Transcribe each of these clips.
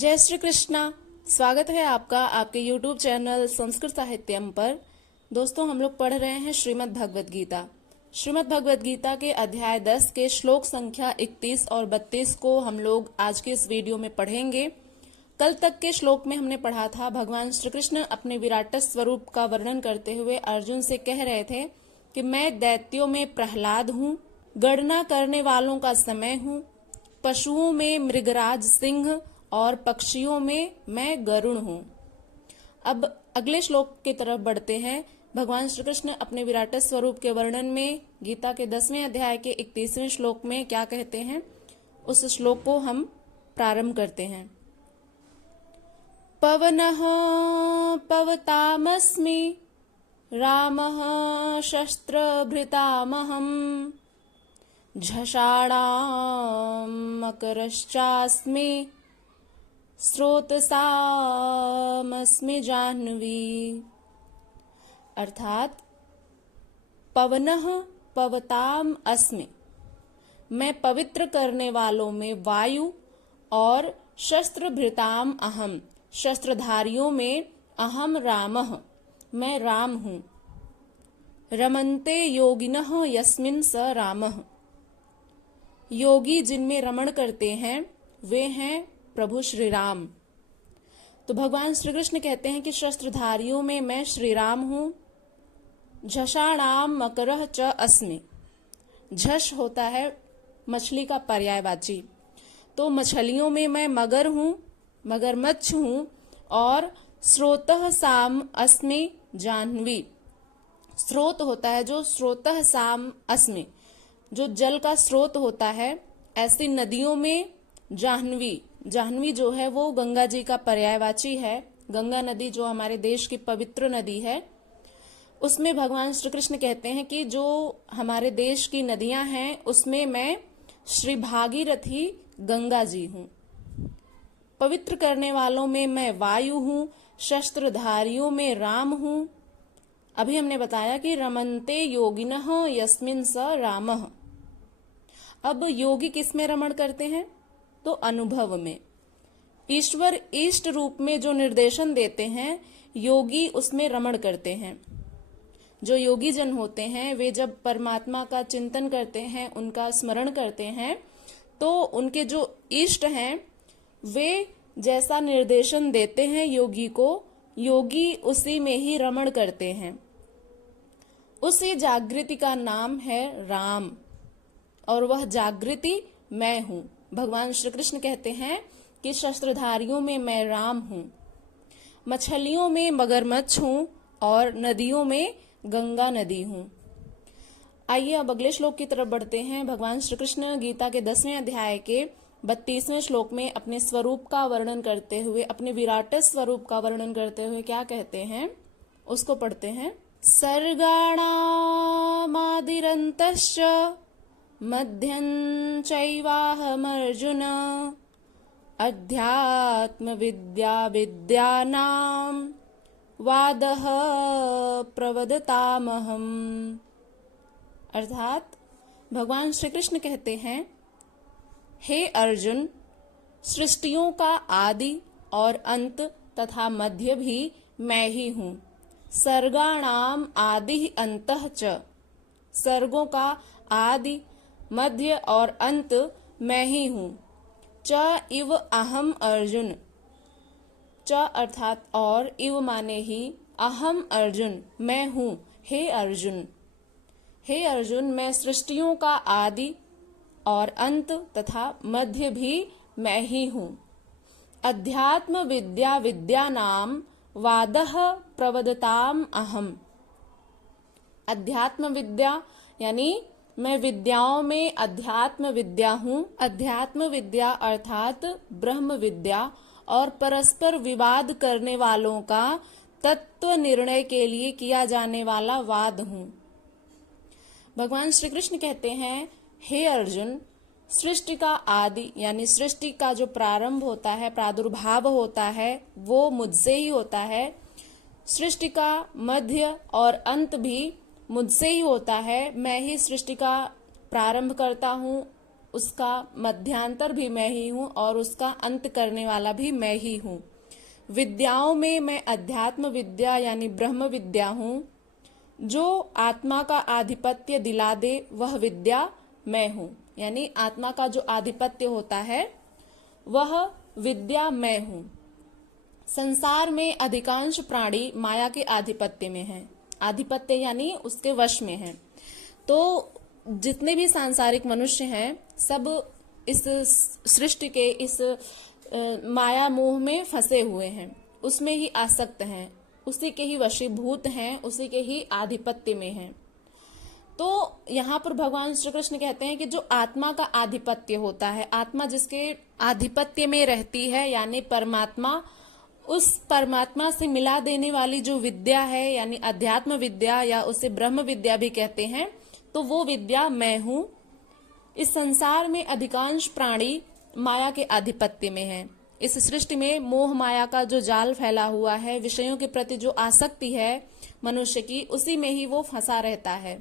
जय श्री कृष्णा। स्वागत है आपका आपके YouTube चैनल संस्कृत साहित्यम पर। दोस्तों, हम लोग पढ़ रहे हैं श्रीमद् भगवद गीता। श्रीमद् भगवद गीता के अध्याय 10 के श्लोक संख्या 31 और 32 को हम लोग आज के इस वीडियो में पढ़ेंगे। कल तक के श्लोक में हमने पढ़ा था, भगवान श्री कृष्ण अपने विराट स्वरूप का वर्णन करते हुए अर्जुन से कह रहे थे कि मैं दैत्यों में प्रहलाद हूँ, गणना करने वालों का समय हूँ, पशुओं में मृगराज सिंह और पक्षियों में मैं गरुण हूँ। अब अगले श्लोक की तरफ बढ़ते हैं। भगवान श्री कृष्ण अपने विराट स्वरूप के वर्णन में गीता के 10वें अध्याय के 31वें श्लोक में क्या कहते हैं, उस श्लोक को हम प्रारंभ करते हैं। पवनः पवतामस्मि, रामः शस्त्रभृतामहम्, झषाणां मकरश्चास्मि, स्रोतसामस्मि जाह्नवी। अर्थात पवनः पवताम अस्मि, मैं पवित्र करने वालों में वायु, और शस्त्रभृताम अहम, शस्त्रधारियों में अहम रामः, मैं राम हूँ। रमन्ते योगिनः यस्मिन् स रामः, योगी जिनमें रमण करते हैं वे हैं प्रभु श्री राम। तो भगवान श्री कृष्ण कहते हैं कि शस्त्रधारियों में मैं श्री राम हूँ। झषाणाम मकरः च अस्मि, झष होता है मछली का पर्यायवाची, तो मछलियों में मैं मगर हूँ, मगरमच्छ हूँ। और स्रोतः साम अस्मि जाह्नवी, स्रोत होता है जो स्रोतः साम अस्मि, जो जल का स्रोत होता है, ऐसी नदियों में जाह्नवी, जाह्नवी जो है वो गंगा जी का पर्यायवाची है। गंगा नदी जो हमारे देश की पवित्र नदी है, उसमें भगवान श्री कृष्ण कहते हैं कि जो हमारे देश की नदियां हैं उसमें मैं श्री भागीरथी गंगा जी हूँ। पवित्र करने वालों में मैं वायु हूँ, शस्त्रधारियों में राम हूँ। अभी हमने बताया कि रमन्ते योगिनः यस्मिन् स रामः। अब योगी किस में रमण करते हैं, तो अनुभव में। ईश्वर इष्ट रूप में जो निर्देशन देते हैं, योगी उसमें रमण करते हैं। जो योगी जन होते हैं वे जब परमात्मा का चिंतन करते हैं, उनका स्मरण करते हैं, तो उनके जो इष्ट हैं वे जैसा निर्देशन देते हैं योगी को, योगी उसी में ही रमण करते हैं। उसी जागृति का नाम है राम, और वह जागृति मैं हूँ। भगवान श्री कृष्ण कहते हैं कि शस्त्रधारियों में मैं राम हूँ, मछलियों में मगरमच्छ हूँ, और नदियों में गंगा नदी हूँ। आइए अब अगले श्लोक की तरफ बढ़ते हैं। भगवान श्री कृष्ण गीता के 10वें अध्याय के 32वें श्लोक में अपने स्वरूप का वर्णन करते हुए, अपने विराट स्वरूप का वर्णन करते हुए क्या कहते हैं, उसको पढ़ते हैं। सर्गाणामादिरन्तश्च मध्यं चैवाहमर्जुन, अध्यात्म विद्या विद्यानां वादः प्रवदतामहम्। अर्थात भगवान श्री कृष्ण कहते हैं, हे अर्जुन, सृष्टियों का आदि और अंत तथा मध्य भी मैं ही हूँ। सर्गाणाम आदि अंतः च, सर्गों का आदि, मध्य और अंत मैं ही हूँ। च इव अहम अर्जुन, च अर्थात और, इव माने ही, अहम अर्जुन मैं हूँ। हे अर्जुन, हे अर्जुन, मैं सृष्टियों का आदि और अंत तथा मध्य भी मैं ही हूँ। अध्यात्म विद्या विद्यानाम वादः प्रवदताम अहम। अध्यात्म विद्या यानी मैं विद्याओं में अध्यात्म विद्या हूँ। अध्यात्म विद्या अर्थात ब्रह्म विद्या और परस्पर विवाद करने वालों का तत्व निर्णय के लिए किया जाने वाला वाद हूँ। भगवान श्री कृष्ण कहते हैं, हे अर्जुन, सृष्टि का आदि यानी सृष्टि का जो प्रारंभ होता है, प्रादुर्भाव होता है, वो मुझसे ही होता है। सृष्टि का मध्य और अंत भी मुझसे ही होता है। मैं ही सृष्टि का प्रारंभ करता हूँ उसका मध्यांतर भी मैं ही हूँ और उसका अंत करने वाला भी मैं ही हूँ। विद्याओं में मैं अध्यात्म विद्या यानी ब्रह्म विद्या हूँ। जो आत्मा का आधिपत्य दिला दे वह विद्या मैं हूँ, यानी आत्मा का जो आधिपत्य होता है वह विद्या मैं हूँ। संसार में अधिकांश प्राणी माया के आधिपत्य में हैं। आधिपत्य यानी उसके वश में हैं। तो जितने भी सांसारिक मनुष्य हैं सब इस सृष्टि के इस माया मोह में फंसे हुए हैं, उसमें ही आसक्त हैं, उसी के ही वशीभूत हैं, उसी के ही आधिपत्य में हैं। तो यहाँ पर भगवान श्री कृष्ण कहते हैं कि जो आत्मा का आधिपत्य होता है, आत्मा जिसके आधिपत्य में रहती है यानी परमात्मा, उस परमात्मा से मिला देने वाली जो विद्या है यानी अध्यात्म विद्या या उसे ब्रह्म विद्या भी कहते हैं, तो वो विद्या मैं हूँ। इस संसार में अधिकांश प्राणी माया के आधिपत्य में हैं। इस सृष्टि में मोह माया का जो जाल फैला हुआ है, विषयों के प्रति जो आसक्ति है मनुष्य की, उसी में ही वो फंसा रहता है।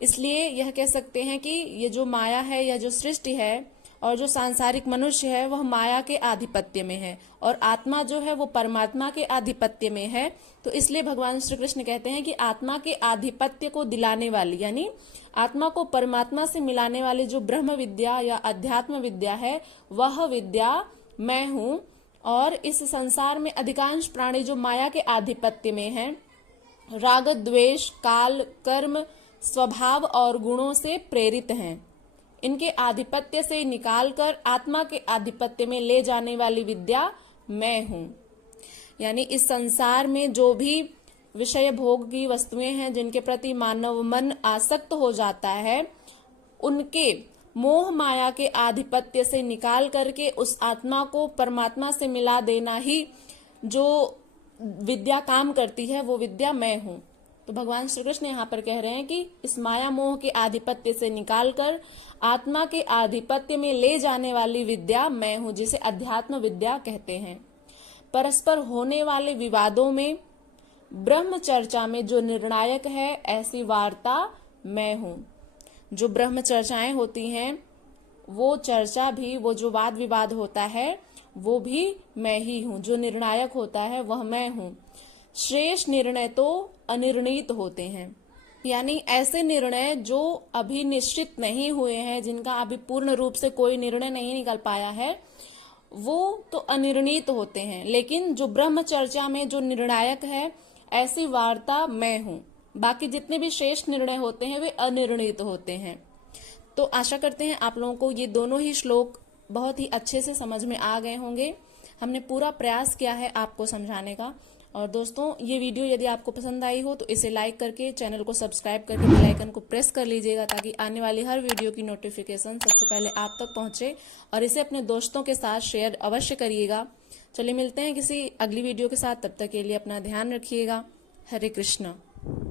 इसलिए यह कह सकते हैं कि ये जो माया है, यह जो सृष्टि है और जो सांसारिक मनुष्य है वह माया के आधिपत्य में है और आत्मा जो है वो परमात्मा के आधिपत्य में है। तो इसलिए भगवान श्री कृष्ण कहते हैं कि आत्मा के आधिपत्य को दिलाने वाली यानी आत्मा को परमात्मा से मिलाने वाली जो ब्रह्म विद्या या अध्यात्म विद्या है वह विद्या मैं हूँ। और इस संसार में अधिकांश प्राणी जो माया के आधिपत्य में हैं, राग द्वेष काल कर्म स्वभाव और गुणों से प्रेरित हैं, इनके आधिपत्य से निकालकर आत्मा के आधिपत्य में ले जाने वाली विद्या मैं हूँ। यानी इस संसार में जो भी विषय भोग की वस्तुएं हैं जिनके प्रति मानव मन आसक्त हो जाता है, उनके मोह माया के आधिपत्य से निकाल करके उस आत्मा को परमात्मा से मिला देना ही जो विद्या काम करती है वो विद्या मैं हूँ। तो भगवान श्री कृष्ण यहाँ पर कह रहे हैं कि इस माया मोह के आधिपत्य से निकालकर आत्मा के आधिपत्य में ले जाने वाली विद्या मैं हूँ, जिसे अध्यात्म विद्या कहते हैं। परस्पर होने वाले विवादों में ब्रह्म चर्चा में जो निर्णायक है ऐसी वार्ता मैं हूँ। जो ब्रह्म चर्चाएं होती हैं वो चर्चा भी, वो जो वाद विवाद होता है वो भी मैं ही हूँ। जो निर्णायक होता है वह मैं हूँ। श्रेष्ठ निर्णय तो अनिर्णीत होते हैं, यानी ऐसे निर्णय जो अभी निश्चित नहीं हुए हैं, जिनका अभी पूर्ण रूप से कोई निर्णय नहीं निकल पाया है, वो तो अनिर्णीत होते हैं। लेकिन जो ब्रह्म चर्चा में जो निर्णायक है ऐसी वार्ता मैं हूँ। बाकी जितने भी श्रेष्ठ निर्णय होते हैं वे अनिर्णीत होते हैं। तो आशा करते हैं आप लोगों को ये दोनों ही श्लोक बहुत ही अच्छे से समझ में आ गए होंगे। हमने पूरा प्रयास किया है आपको समझाने का। और दोस्तों, ये वीडियो यदि आपको पसंद आई हो तो इसे लाइक करके चैनल को सब्सक्राइब करके बेल आइकन को प्रेस कर लीजिएगा, ताकि आने वाली हर वीडियो की नोटिफिकेशन सबसे पहले आप तक पहुंचे। और इसे अपने दोस्तों के साथ शेयर अवश्य करिएगा। चलिए मिलते हैं किसी अगली वीडियो के साथ, तब तक के लिए अपना ध्यान रखिएगा। हरे कृष्णा।